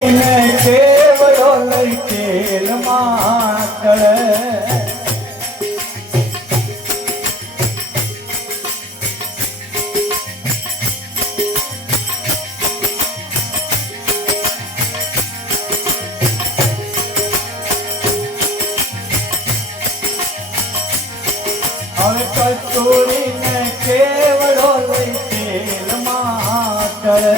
કેવડો લઈ તેલ માતળે હવે કચોરીને કેવડો લઈ તેલ માતળે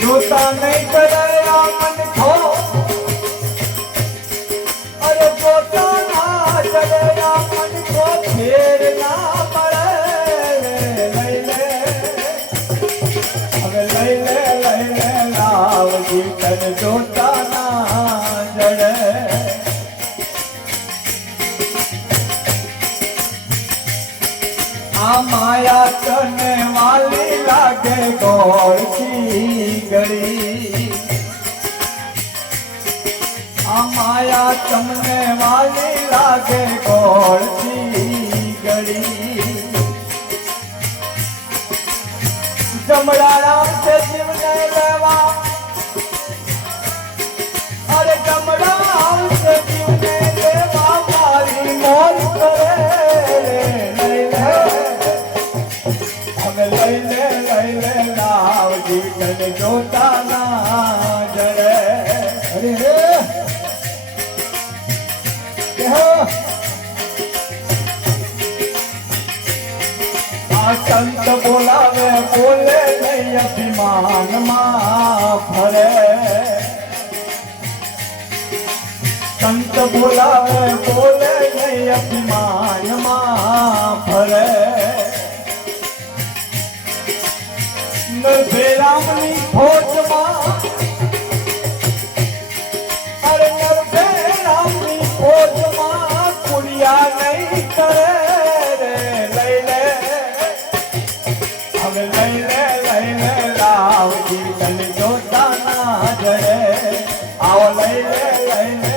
જોતા નહીં કરાયા મન ખો અરે જોતા ના ચડ્યા મન ખો ફેર ના પડે લઈ લે હવે લઈ લે લાવજી તન જોતા ના જડે આ માયા તને વાલી લાગે ગોળથી ગળી આ માયા તમને વાલી લાગે ગોળથી ગળી જમડારામ છે જીવને લેવા અરે જમડારામ છે જીવને લેવા મારી મોલ કરે લઈ લે લાવજી તને જોતા ના જડે અરે આ સંત બોલાવે બોલે નહીં અભિમાનમાં ફરે સંત બોલાવે બોલે નહીં અભિમાનમાં ફરે નરભેરામની ફોજમાં અરે નરભેરામની ફોજમાં કુડિયા નહીં કરે રે લઈ લે હવે લઈ લે લાવજી તને જોતા ના જડે આવો લઈ લે